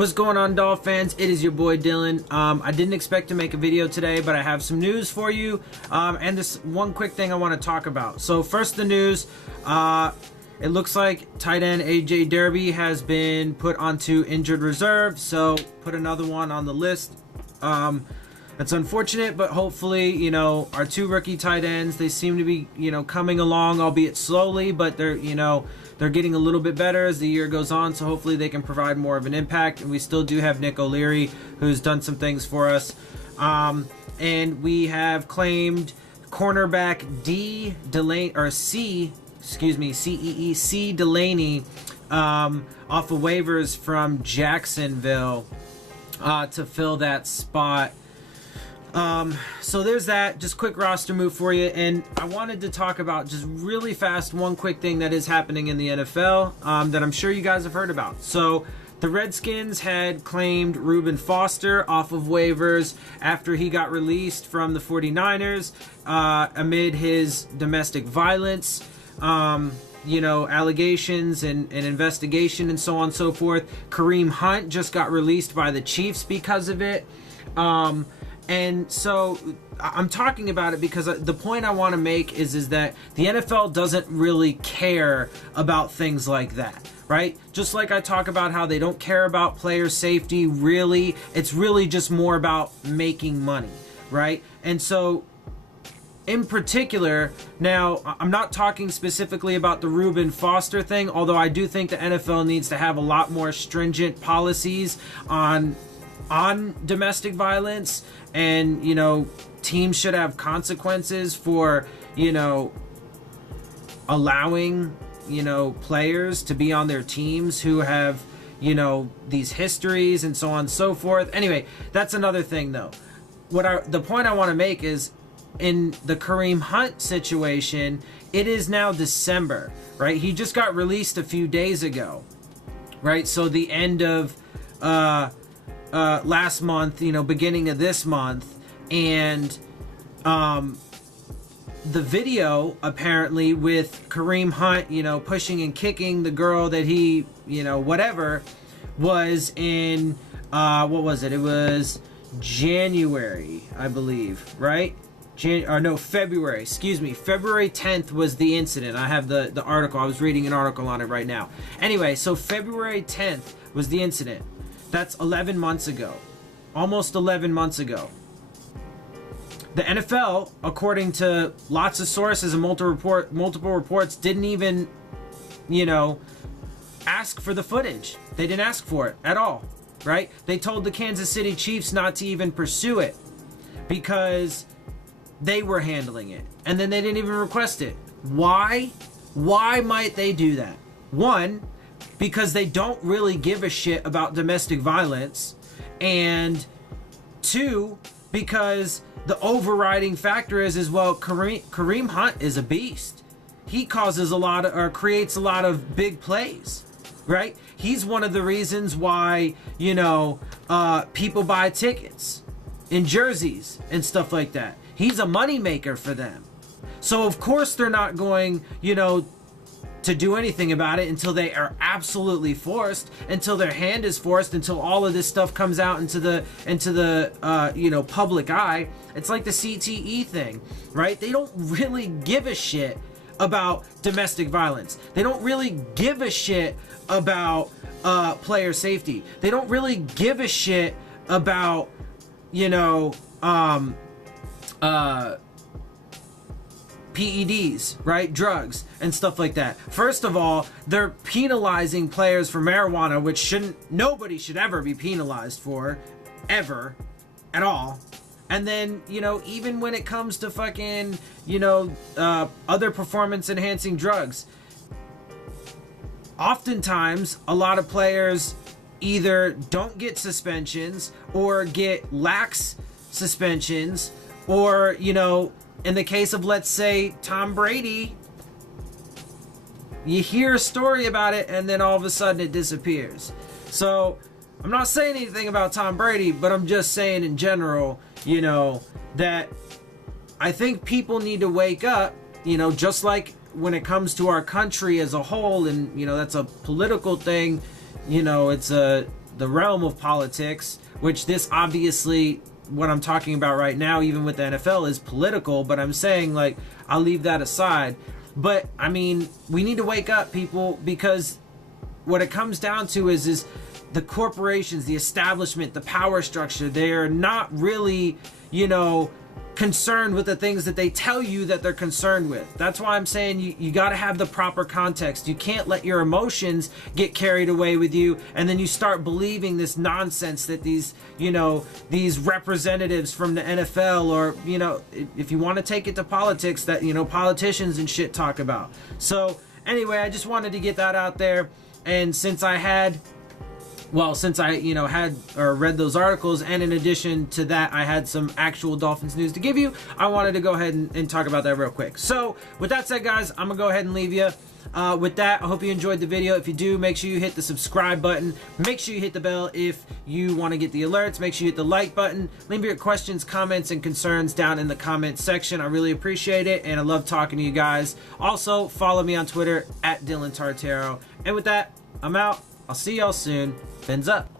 What's going on, Dolphins fans? It is your boy Dillon. I didn't expect to make a video today, but I have some news for you, and this one quick thing I want to talk about. So first, the news. It looks like tight end AJ Derby has been put onto injured reserve, so put another one on the list. That's unfortunate, but hopefully, you know, our two rookie tight ends, they seem to be, you know, coming along, albeit slowly, but they're, you know, they're getting a little bit better as the year goes on, so hopefully they can provide more of an impact. And we still do have Nick O'Leary, who's done some things for us. And we have claimed cornerback C Delaney off of waivers from Jacksonville to fill that spot. So there's that, just quick roster move for you. And I wanted to talk about just really fast one quick thing that is happening in the NFL that I'm sure you guys have heard about. So the Redskins had claimed Reuben Foster off of waivers after he got released from the 49ers amid his domestic violence, you know, allegations and investigation and so on and so forth. Kareem Hunt just got released by the Chiefs because of it. And so I'm talking about it because the point I want to make is that the NFL doesn't really care about things like that, right? Just like I talk about how they don't care about player safety, really, it's really just more about making money, right? And so in particular, now I'm not talking specifically about the Reuben Foster thing, although I do think the NFL needs to have a lot more stringent policies on domestic violence, and, you know, teams should have consequences for, you know, allowing, you know, players to be on their teams who have, you know, these histories and so on and so forth. Anyway, that's another thing though. The point I want to make is, in the Kareem Hunt situation, it is now December, right? He just got released a few days ago, right? So the end of last month, you know, beginning of this month, and the video apparently with Kareem Hunt, you know, pushing and kicking the girl that he, you know, whatever, was in what was it? It was January, I believe, right? February, excuse me. February 10th was the incident. I have the article. I was reading an article on it right now. Anyway, so February 10th was the incident. That's 11 months ago. Almost 11 months ago. The NFL, according to lots of sources and multiple reports, didn't even, you know, ask for the footage. They didn't ask for it at all, right? They told the Kansas City Chiefs not to even pursue it because they were handling it. And then they didn't even request it. Why? Why might they do that? One, because they don't really give a shit about domestic violence, and two, because the overriding factor is well, Kareem Hunt is a beast. He causes a lot of, or creates a lot of big plays, right? He's one of the reasons why, you know, people buy tickets and jerseys and stuff like that. He's a moneymaker for them. So of course they're not going, you know, to do anything about it until they are absolutely forced, until their hand is forced, until all of this stuff comes out into the you know, public eye. It's like the CTE thing, right? They don't really give a shit about domestic violence. They don't really give a shit about player safety. They don't really give a shit about, you know, PEDs, right? Drugs and stuff like that. First of all, they're penalizing players for marijuana, which nobody should ever be penalized for, ever, at all. And then, you know, even when it comes to fucking, you know, other performance enhancing drugs, oftentimes a lot of players either don't get suspensions or get lax suspensions, or, you know, in the case of, let's say, Tom Brady, you hear a story about it and then all of a sudden it disappears. So I'm not saying anything about Tom Brady, but I'm just saying in general, you know, that I think people need to wake up, you know, just like when it comes to our country as a whole, and, you know, that's a political thing, you know, it's a the realm of politics, which this obviously, what I'm talking about right now, even with the NFL, is political, but I'm saying, like, I'll leave that aside. But I mean, we need to wake up, people, because what it comes down to is the corporations, the establishment, the power structure, they're not really, you know, concerned with the things that they tell you that they're concerned with. That's why I'm saying you got to have the proper context. You can't let your emotions get carried away with you, and then you start believing this nonsense that these, you know, these representatives from the NFL, or, you know, if you want to take it to politics, that, you know, politicians and shit talk about. So anyway, I just wanted to get that out there. And since I had, you know, had or read those articles, and in addition to that, I had some actual Dolphins news to give you, I wanted to go ahead and talk about that real quick. So with that said, guys, I'm gonna go ahead and leave you. With that, I hope you enjoyed the video. If you do, make sure you hit the subscribe button. Make sure you hit the bell if you want to get the alerts. Make sure you hit the like button. Leave your questions, comments, and concerns down in the comments section. I really appreciate it, and I love talking to you guys. Also, follow me on Twitter at Dillon Tartaro. And with that, I'm out. I'll see y'all soon. Fins up.